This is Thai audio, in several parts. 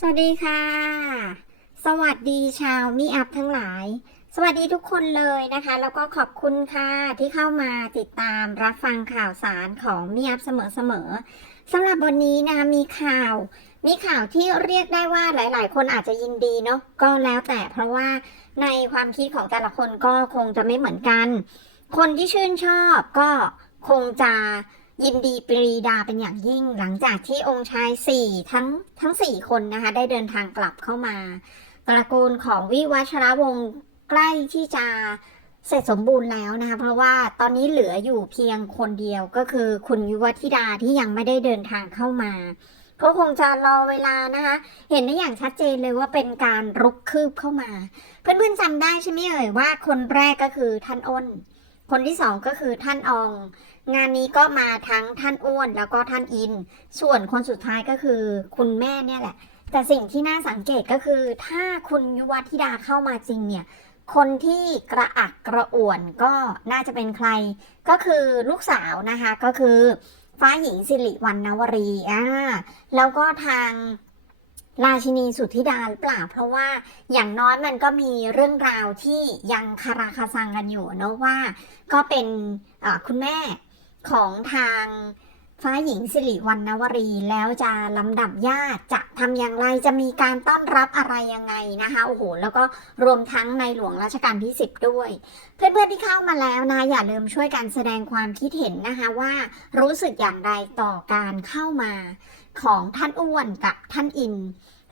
สวัสดีค่ะ สวัสดีชาวมีอัพทั้งหลาย สวัสดีทุกคนเลยนะคะ แล้วก็ขอบคุณค่ะที่เข้ามาติดตามรับฟังข่าวสารของมีอัพเสมอๆสำหรับวันนี้นะคะมีข่าว มีข่าวที่เรียกได้ว่าหลาย ๆ คนอาจจะยินดีเนาะก็แล้วแต่เพราะว่าในความคิดของแต่ละคนก็คงจะไม่เหมือนกัน คนที่ชื่นชอบก็คงจะ ยินดีปรีดาเป็นอย่างยิ่งหลังจากที่องค์ชายสี่ทั้งทั้งสี่คนนะคะได้เดินทางกลับเข้ามา ตระกูลของวิวัชรวงศ์ใกล้ที่จะเสร็จสมบูรณ์แล้วนะคะเพราะว่าตอนนี้เหลืออยู่เพียงคนเดียวก็คือคุณยุวธิดาที่ยังไม่ได้เดินทางเข้ามาก็คงจะรอเวลานะคะ เห็นได้อย่างชัดเจนเลยว่าเป็นการรุกคืบเข้ามา เพื่อนๆจำได้ใช่ไหมเอ่ยว่าคนแรกก็คือท่านอ้น คนที่สองก็คือท่านออง งานนี้ก็มาทั้งท่านอ้วนแล้วก็ท่านอิน ส่วนคนสุดท้ายก็คือคุณแม่เนี่ยแหละ แต่สิ่งที่น่าสังเกตก็คือ ถ้าคุณยุวธิดาเข้ามาจริงเนี่ย คนที่กระอักกระอ่วนก็น่าจะเป็นใคร ก็คือลูกสาวนะคะก็คือฟ้าหญิงสิริวัณณวรีอ่าแล้วก็ทางราชินีสุทธิดาหรือเปล่า เพราะว่าอย่างน้อยมันก็มีเรื่องราวที่ยังคาราคาซังกันอยู่เนอะว่า ก็เป็นคุณแม่ ของทางฟ้าหญิงสิริวัณณวรีแล้วจะลำดับญาติจะทำอย่างไรจะมีการต้อนรับอะไรยังไงนะคะโอ้โหแล้วก็รวมทั้งในหลวงรัชกาลที่ 10 ด้วย เพื่อนๆที่เข้ามาแล้วนะอย่าลืมช่วยกันแสดงความคิดเห็นนะคะว่ารู้สึกอย่างไรต่อการเข้ามาของท่านอ้วนกับท่านอิน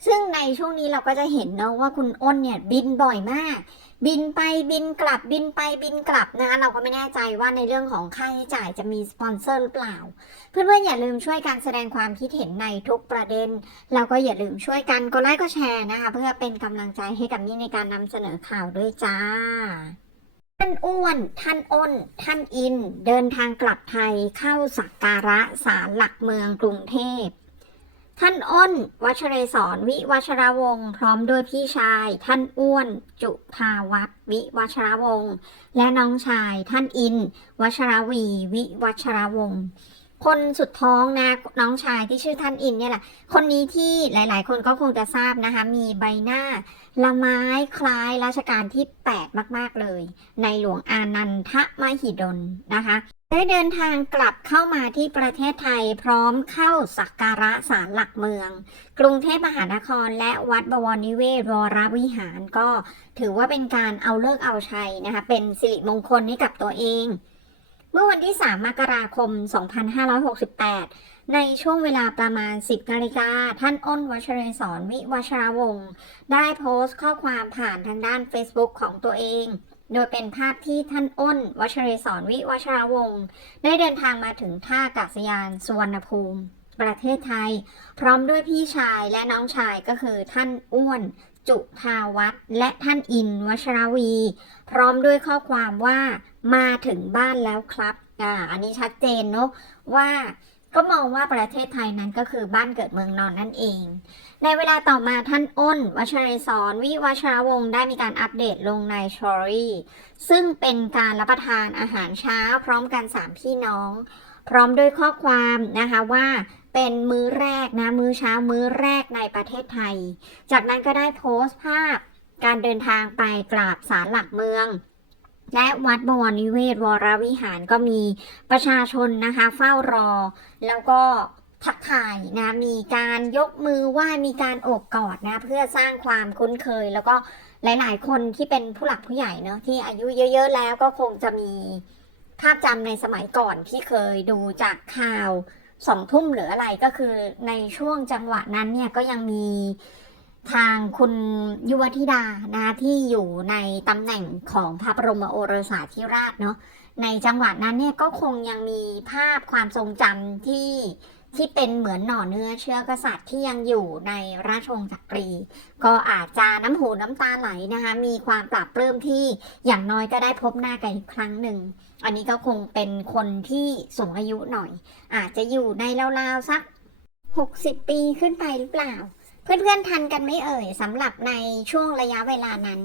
ซึ่งในช่วงนี้เราก็จะเห็นเนาะว่าคุณอ้นเนี่ยบินบ่อยมาก บินไปบินกลับบินไปบินกลับนะคะเราก็ไม่แน่ใจว่าในเรื่องของค่าใช้จ่ายจะมีสปอนเซอร์หรือเปล่า เพื่อนๆอย่าลืมช่วยกันแสดงความคิดเห็นในทุกประเด็นแล้วก็อย่าลืมช่วยกันกดไลค์ก็แชร์นะคะเพื่อเป็นกำลังใจให้กับมี่ในการนำเสนอข่าวด้วยจ้าท่านอ้วน ท่านอ้น ท่านอิน เดินทางกลับไทยเข้าสักการะศาลหลักเมืองกรุงเทพ ท่านอ้น วัชเรศรวิวัชรวงศ์พร้อมด้วยพี่ชาย ท่านอ้วน จุภาวัฒวิวัชรวงศ์และน้องชาย ท่านอิน วัชรวี วิวัชรวงศ์ คนสุดท้องนะน้องชายที่ชื่อท่านอินเนี่ยแหละ คนนี้ที่หลาย ๆ คนก็คงจะทราบนะคะ มีใบหน้าละไม้คล้ายรัชกาลที่ 8 มาก ๆ เลย ในหลวงอานันทมหิดลนะคะได้เดินทางกลับเข้ามาที่ประเทศไทยพร้อมเข้าสักการะศาลหลักเมือง กรุงเทพมหานครและวัดบวรนิเวศวรวิหารก็ถือว่าเป็นการเอาเลิกเอาชัยนะคะ เป็นสิริมงคลให้กับตัวเอง มื่อวันที่ 3 มกราคม 2568 ในช่วงเวลาประมาณ 10นาฬิกา ท่านอ้นวัชเรศรวิวัชรวงศ์ได้โพสต์ข้อความผ่านทางด้าน Facebook ของตัวเอง โดยเป็นภาพที่ท่านอ้น วัชเรศรวิวัชรวงศ์ได้เดินทางมาถึงท่าอากาศยานสุวรรณภูมิ ประเทศไทย พร้อมด้วยพี่ชายและน้องชายก็คือท่านอ้วนจุทาวัฒน์และท่านอินวัชรวี พร้อมด้วยข้อความว่า มาถึงบ้านแล้วครับอ่าอันนี้ชัดเจนเนอะว่าก็มองว่าประเทศไทยนั้นก็คือบ้านเกิดเมืองนอนนั่นเอง ในเวลาต่อมาท่านอ้น วัชรศรวิวัชรวงศ์ได้มีการอัปเดตลงในชอรี่ซึ่งเป็นการรับประทานอาหารเช้า พร้อมกันสามพี่น้อง พร้อมด้วยข้อความนะคะว่าเป็นมื้อแรกนะมื้อเช้ามื้อแรกในประเทศไทย จากนั้นก็ได้โพสต์ภาพ การเดินทางไปกราบศาลหลักเมือง และวัดบวรนิเวศวรวิหารก็มีประชาชนนะคะเฝ้ารอ แล้วก็ทักทายนะมีการยกมือไหว้มีการโอบกอดนะเพื่อสร้างความคุ้นเคย แล้วก็หลาย ๆ คนที่เป็นผู้หลักผู้ใหญ่เนาะที่อายุเยอะ ๆ แล้วก็คงจะมีภาพจำในสมัยก่อนที่เคยดูจากข่าวสองทุ่มหรืออะไรก็คือในช่วงจังหวะนั้นเนี่ยก็ยังมี ทางคุณยุวธิดานะที่อยู่ในตำแหน่งของพระบรมโอรสาธิราชเนาะในจังหวะนั้นเนี่ยก็คงยังมีภาพความทรงจำที่ที่เป็นเหมือนหน่อเนื้อเชื้อกษัตริย์ที่ยังอยู่ในราชวงศ์จักรี ก็อาจจะน้ำหูน้ำตาไหลนะคะมีความปราบปลื้มที่อย่างน้อยก็ได้พบหน้ากันอีกครั้งหนึ่ง อันนี้ก็คงเป็นคนที่สูงอายุหน่อย อาจจะอยู่ในราวๆสัก 60 ปีขึ้นไปหรือเปล่า เพื่อนๆทันกันไม่เอ่ยสำหรับในช่วงระยะเวลานั้น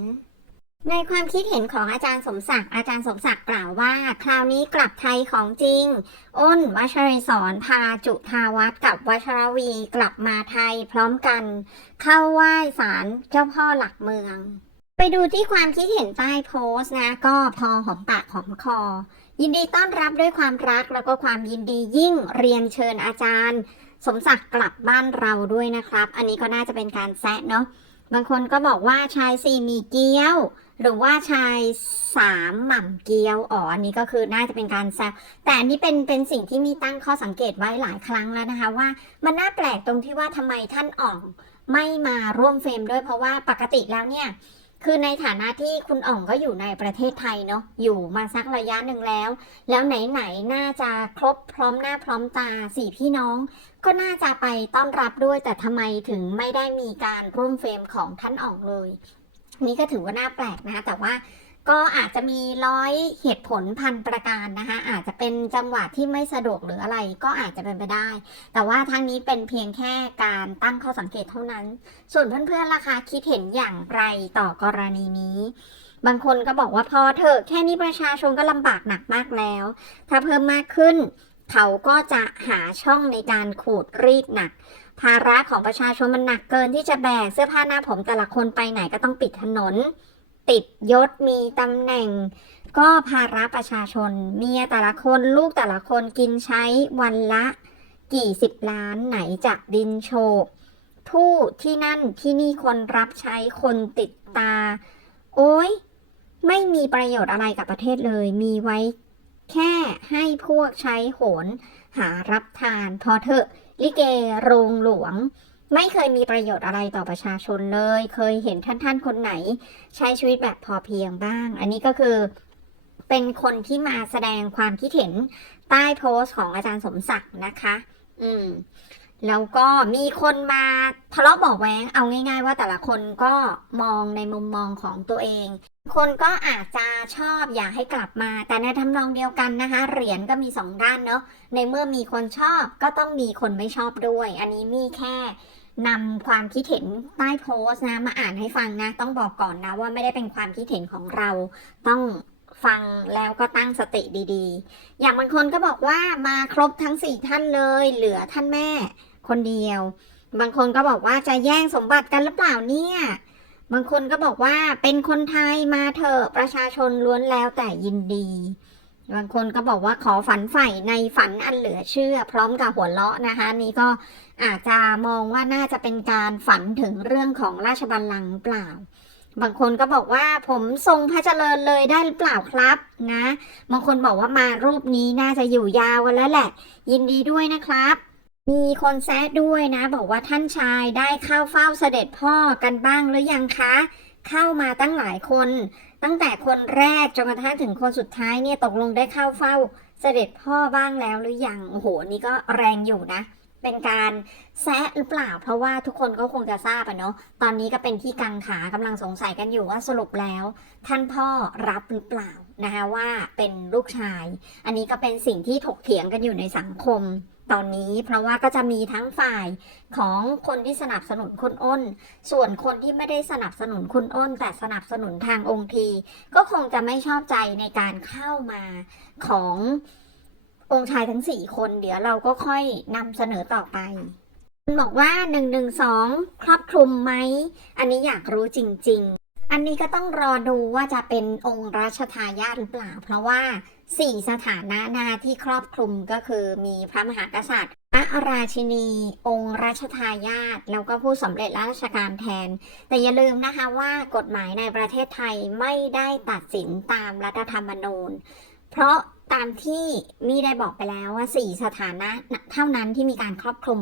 ในความคิดเห็นของอาจารย์สมศักดิ์อาจารย์สมศักดิ์กล่าวว่า คราวนี้กลับไทยของจริง อ้นวัชริศรพาจุทาวัฒน์กับวัชรวีกลับมาไทยพร้อมกัน เข้าไหว้ศาลเจ้าพ่อหลักเมือง ไปดูที่ความคิดเห็นใต้โพสต์นะ ก็พอหอมปากหอมคอยินดีต้อนรับด้วยความรักแล้วก็ความยินดียิ่งเรียนเชิญอาจารย์ สมศักดิ์กลับบ้านเราด้วยนะครับ อันนี้ก็น่าจะเป็นการแซะเนาะบางคนก็บอกว่าชายสี่มีเกี้ยว หรือว่าชายสามหม่ำเกี๊ยวอ๋ออันนี้ก็คือน่าจะเป็นการแซวแต่อันนี้เป็นเป็นสิ่งที่มีตั้งข้อสังเกตไว้หลายครั้งแล้วนะคะ ว่ามันน่าแปลกตรงที่ว่าทำไมท่านอ่องไม่มาร่วมเฟรมด้วยเพราะว่าปกติแล้วเนี่ยคือในฐานะที่คุณอ่องก็อยู่ในประเทศไทยเนาะอยู่มาสักระยะหนึ่งแล้ว แล้วไหนๆน่าจะครบพร้อมหน้าพร้อมตาสี่พี่น้อง ก็น่าจะไปต้อนรับด้วยแต่ทำไมถึงไม่ได้มีการร่วมเฟรมของท่านอ่องเลย นี่ก็ถือว่าน่าแปลกนะแต่ว่าก็อาจจะมีร้อยเหตุผลพันประการนะคะอาจจะเป็นจังหวะที่ไม่สะดวกหรืออะไรก็อาจจะเป็นไปได้ แต่ว่าทั้งนี้เป็นเพียงแค่การตั้งข้อสังเกตเท่านั้น ส่วนเพื่อนๆล่ะคะคิดเห็นอย่างไรต่อกรณีนี้ บางคนก็บอกว่าพอเถอะแค่นี้ประชาชนก็ลำบากหนักมากแล้ว ถ้าเพิ่มมากขึ้น เขาก็จะหาช่องในการขูดรีดหนัก ภาระของประชาชนมันหนักเกินที่จะแบกเสื้อผ้าหน้าผมแต่ละคนไปไหนก็ต้องปิดถนน ติดยศมีตำแหน่ง ก็ภาระประชาชนเมียแต่ละคนลูกแต่ละคนกินใช้วันละกี่สิบล้านไหนจะดินโชกผู้ที่นั่นที่นี่คนรับใช้คนติดตา โอ้ยไม่มีประโยชน์อะไรกับประเทศเลย มีไว้ แค่ให้พวกใช้โหนหารับทาน พอเถอะลิเกโรงหลวง ไม่เคยมีประโยชน์อะไรต่อประชาชนเลย เคยเห็นท่านท่านคนไหน ใช้ชีวิตแบบพอเพียงบ้าง อันนี้ก็คือเป็นคนที่มาแสดงความคิดเห็นใต้โพสต์ของอาจารย์สมศักดิ์นะคะ อืม แล้วก็มีคนมาทะเลาะเบอกแว้ง เอาง่าย ๆ ว่าแต่ละคนก็มองในมุมมองของตัวเอง คนก็อาจจะชอบอยากให้กลับมา แต่ในทำนองเดียวกันนะคะ เหรียญก็มีสองด้านเนาะในเมื่อมีคนชอบก็ต้องมีคนไม่ชอบด้วย อันนี้มีแค่นำความคิดเห็นใต้โพสต์นะมาอ่านให้ฟังนะ ต้องบอกก่อนนะว่าไม่ได้เป็นความคิดเห็นของเรา ต้องฟังแล้วก็ตั้งสติดีๆ อย่างบางคนก็บอกว่ามาครบทั้งสี่ท่านเลย เหลือท่านแม่คนเดียว บางคนก็บอกว่าจะแย่งสมบัติกันหรือเปล่าเนี่ย บางคนก็บอกว่าเป็นคนไทยมาเถอะประชาชนล้วนแล้วแต่ยินดี บางคนก็บอกว่าขอฝันใฝ่ในฝันอันเหลือเชื่อ พร้อมกับหัวเราะนะคะ นี่ก็อาจจะมองว่าน่าจะเป็นการฝันถึงเรื่องของราชบัลลังก์เปล่า บางคนก็บอกว่าผมทรงพระเจริญเลยได้หรือเปล่าครับนะ บางคนบอกว่ามารูปนี้น่าจะอยู่ยาวกันแล้วแหละ ยินดีด้วยนะครับ มีคนแซะด้วยนะ บอกว่าท่านชายได้เข้าเฝ้าเสด็จพ่อกันบ้างหรือยังคะ เข้ามาตั้งหลายคน ตั้งแต่คนแรกจนกระทั่งถึงคนสุดท้ายเนี่ยตกลงได้เข้าเฝ้าเสด็จพ่อบ้างแล้วหรือยังโอ้โหนี่ก็แรงอยู่นะ เป็นการแซะหรือเปล่า เพราะว่าทุกคนก็คงจะทราบอะเนาะตอนนี้ก็เป็นที่กังขากำลังสงสัยกันอยู่ว่าสรุปแล้ว ท่านพ่อรับหรือเปล่านะคะว่าเป็นลูกชาย อันนี้ก็เป็นสิ่งที่ถกเถียงกันอยู่ในสังคม ตอนนี้ เพราะว่าก็จะมีทั้งฝ่ายของคนที่สนับสนุนคุณอ้น ส่วนคนที่ไม่ได้สนับสนุนคุณอ้น แต่สนับสนุนทางองค์ที ก็คงจะไม่ชอบใจในการเข้ามาขององค์ชายทั้งสี่คน เดี๋ยวเราก็ค่อยนำเสนอต่อไปคุณบอกว่าหนึ่งหนึ่งสองครอบคลุมไหม อันนี้อยากรู้จริง ๆ อันนี้ก็ต้องรอดูว่าจะเป็นองค์รัชทายาทหรือเปล่า เพราะว่า สี่สถานะนาที่ครอบคลุมก็คือมีพระมหากษัตริย์ พระราชินี องค์รัชทายาทแล้วก็ผู้สำเร็จราชการแทน แต่อย่าลืมนะคะว่ากฎหมายในประเทศไทยไม่ได้ตัดสินตามรัฐธรรมนูญ เพราะ ตามที่มีได้บอกไปแล้วว่าสี่สถานะเท่านั้นที่มีการครอบคลุม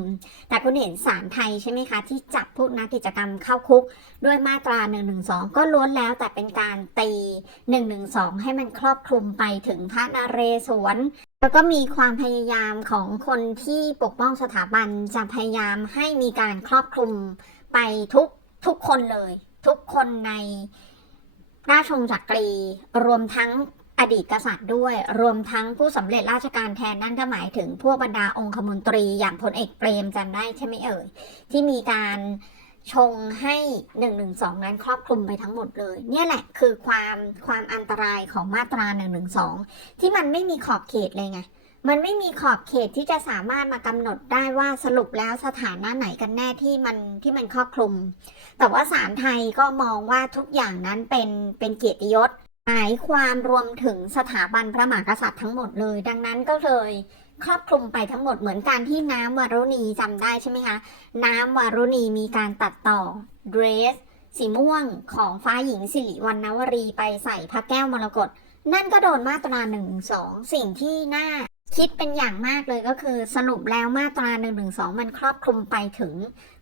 แต่คุณเห็นศาลไทยใช่ไหมคะ ที่จับพวกนักกิจกรรมเข้าคุก ด้วยมาตรา112ก็ล้วนแล้วแต่เป็นการตี112ให้มันครอบคลุมไปถึงพระนเรศวรแล้วก็มีความพยายามของคนที่ปกป้องสถาบันจะพยายามให้มีการครอบคลุมไปทุกทุกคนเลย ทุกคนในราชวงศ์จักรีรวมทั้ง อดีตกษัตริย์ด้วย รวมทั้งผู้สำเร็จราชการแทนนั่นก็หมายถึงพวกบรรดาองคมนตรีอย่างพลเอกเปรมจำได้ใช่ไหมเอ่ย ที่มีการชงให้1นึนั้นครอบคลุมไปทั้งหมดเลย เนี่ยแหละคือความความอันตรายของมาตรา1นึที่มันไม่มีขอบเขตเลยไงมันไม่มีขอบเขตที่จะสามารถมากำหนดได้ว่าสรุปแล้วสถานะไหนกันแน่ที่มันที่มันครอบคลุม แต่ว่าศาลไทยก็มองว่าทุกอย่างนั้นเป็นเป็นเกียรติยศ หมายความรวมถึงสถาบันพระมหากษัตริย์ทั้งหมดเลย ดังนั้นก็เลยครอบคลุมไปทั้งหมดเหมือนการที่น้ำวารุณีจำได้ใช่ไหมคะ น้ำวารุณีมีการตัดต่อเดรสสีม่วงของฟ้าหญิงสิริวัณณวรีไปใส่พระแก้วมรกตนั่นก็โดนมาตราหนึ่งสองสิ่งที่น่าคิดเป็นอย่างมากเลยก็คือสรุปแล้วมาตราหนึ่งหนึ่งสองมันครอบคลุมไปถึง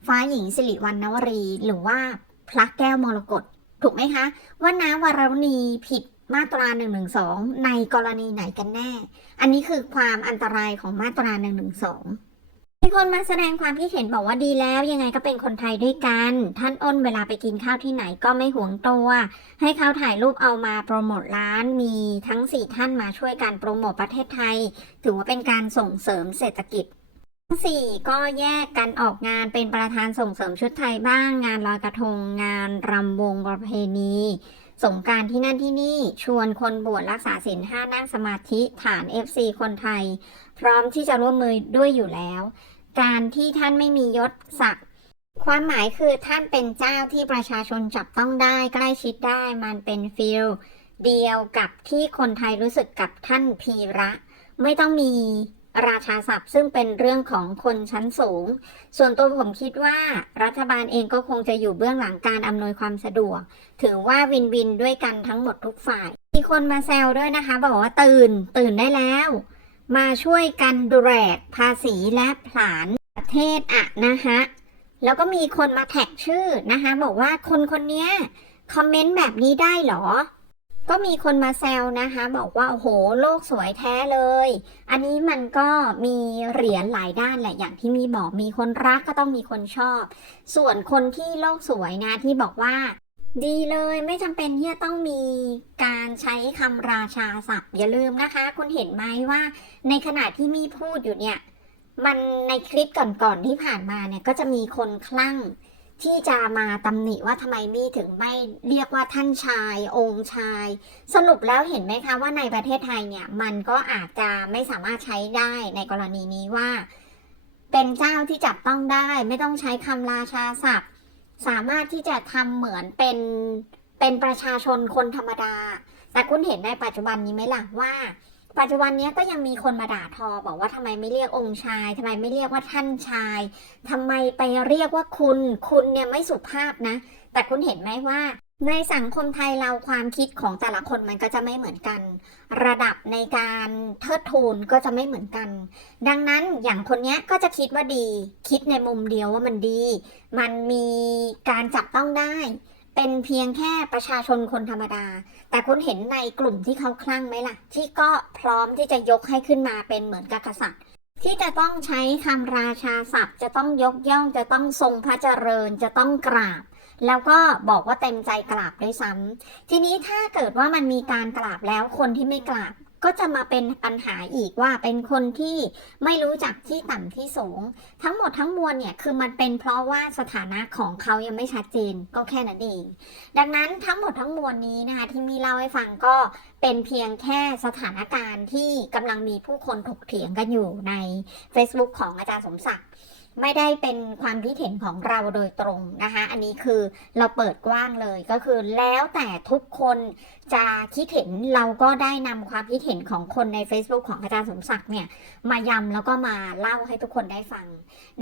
ฟ้าหญิงสิริวัณณวรี หรือว่าพระแก้วมรกต ถูกไหมคะว่าน้ำวารณีผิดมาตรา1นึในกรณีไหนกันแน่ อันนี้คือความอันตรายของมาตรา1นึมีคนมาแสดงความคิดเห็นบอกว่าดีแล้วยังไงก็เป็นคนไทยด้วยกัน ท่านอ้นเวลาไปกินข้าวที่ไหนก็ไม่หวงตัว ให้เขาถ่ายรูปเอามาโปรโมทร้านมีทั้ง 4 ท่านมาช่วยกันโปรโมทประเทศไทย ถือว่าเป็นการส่งเสริมเศรษฐกิจ สี่ก็แยกกันออกงานเป็นประธานส่งเสริมชุดไทยบ้าง งานลอยกระทงงานรำวงประเพณีสงการที่นั่นที่นี่ชวนคนบวชรักษาศีลห้านั่งสมาธิฐาน FC คนไทย พร้อมที่จะร่วมมือด้วยอยู่แล้ว การที่ท่านไม่มียศศักดิ์ความหมายคือท่านเป็นเจ้าที่ประชาชนจับต้องได้ใกล้ชิดได้มันเป็นฟิลเดียวกับที่คนไทยรู้สึกกับท่านพีระ ไม่ต้องมี ราชาศัพท์ซึ่งเป็นเรื่องของคนชั้นสูง ส่วนตัวผมคิดว่ารัฐบาลเองก็คงจะอยู่เบื้องหลังการอำนวยความสะดวก ถือว่าวินวินด้วยกันทั้งหมดทุกฝ่าย มีคนมาแซวด้วยนะคะ บอกว่าตื่น ตื่นได้แล้ว มาช่วยกันดูแลภาษีและผลานประเทศอะนะคะแล้วก็มีคนมาแท็กชื่อนะคะ บอกว่าคนคนนี้คอมเมนต์แบบนี้ได้หรอ ก็มีคนมาแซวนะคะ บอกว่าโอ้โหโลกสวยแท้เลย อันนี้มันก็มีเหรียญหลายด้านแหละอย่างที่มีบอกมีคนรักก็ต้องมีคนชอบ ส่วนคนที่โลกสวยนะที่บอกว่า ดีเลยไม่จำเป็นที่จะต้องมีการใช้คำราชาศัพท์อย่าลืมนะคะ คุณเห็นไหมว่า ในขณะที่มีพูดอยู่เนี่ย มันในคลิปก่อนๆที่ผ่านมาเนี่ยก็จะมีคนคลั่ง ที่จะมาตำหนิว่าทำไมมี่ถึงไม่เรียกว่าท่านชาย องค์ชาย สรุปแล้วเห็นไหมคะว่าในประเทศไทยเนี่ยมันก็อาจจะไม่สามารถใช้ได้ในกรณีนี้ว่า เป็นเจ้าที่จับต้องได้ ไม่ต้องใช้คำราชาศัพท์ สามารถที่จะทำเหมือนเป็นเป็นประชาชนคนธรรมดา แต่คุณเห็นในปัจจุบันนี้ไหมล่ะว่า ปัจจุบันนี้ก็ยังมีคนมาด่าทอ บอกว่าทำไมไม่เรียกองค์ชายทำไมไม่เรียกว่าท่านชายทำไมไปเรียกว่าคุณ คุณเนี่ยไม่สุภาพนะ แต่คุณเห็นไหมว่า ในสังคมไทยเราความคิดของแต่ละคนมันก็จะไม่เหมือนกัน ระดับในการเทิดทูนก็จะไม่เหมือนกัน ดังนั้นอย่างคนนี้ก็จะคิดว่าดี คิดในมุมเดียวว่ามันดี มันมีการจับต้องได้ เป็นเพียงแค่ประชาชนคนธรรมดา แต่คุณเห็นในกลุ่มที่เขาคลั่งไหมล่ะ ที่ก็พร้อมที่จะยกให้ขึ้นมาเป็นเหมือนกษัตริย์ ที่จะต้องใช้คำราชาศัพท์ จะต้องยกย่องจะต้องทรงพระเจริญจะต้องกราบ แล้วก็บอกว่าเต็มใจกราบด้วยซ้ำทีนี้ถ้าเกิดว่ามันมีการกราบแล้วคนที่ไม่กราบ ก็จะมาเป็นปัญหาอีกว่าเป็นคนที่ไม่รู้จักที่ต่ำที่สูง ทั้งหมดทั้งมวลเนี่ยคือมันเป็นเพราะว่าสถานะของเขายังไม่ชัดเจนก็แค่นั้นเอง ดังนั้นทั้งหมดทั้งมวลนี้นะคะที่มีเล่าให้ฟังก็เป็นเพียงแค่สถานการณ์ที่กำลังมีผู้คนถกเถียงกันอยู่ใน Facebook ของอาจารย์สมศักดิ์ ไม่ได้เป็นความคิดเห็นของเราโดยตรงนะคะ อันนี้คือเราเปิดกว้างเลยก็คือแล้วแต่ทุกคนจะคิดเห็นเราก็ได้นำความคิดเห็นของคนใน Facebook ของอาจารย์สมศักดิ์เนี่ยมายำแล้วก็มาเล่าให้ทุกคนได้ฟัง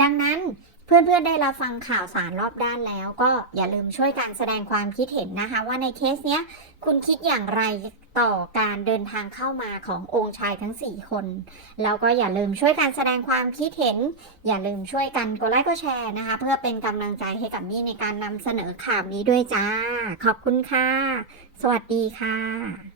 ดังนั้น เพื่อนๆได้รับฟังข่าวสารรอบด้านแล้ว ก็อย่าลืมช่วยกันแสดงความคิดเห็นนะคะ ว่าในเคสเนี้ยคุณคิดอย่างไรต่อการเดินทางเข้ามาขององค์ชายทั้ง 4 คน แล้วก็อย่าลืมช่วยกันแสดงความคิดเห็น อย่าลืมช่วยกันกดไลค์กดแชร์นะคะ เพื่อเป็นกำลังใจให้กับมี่ในการนำเสนอข่าวนี้ด้วยจ้า ขอบคุณค่ะ สวัสดีค่ะ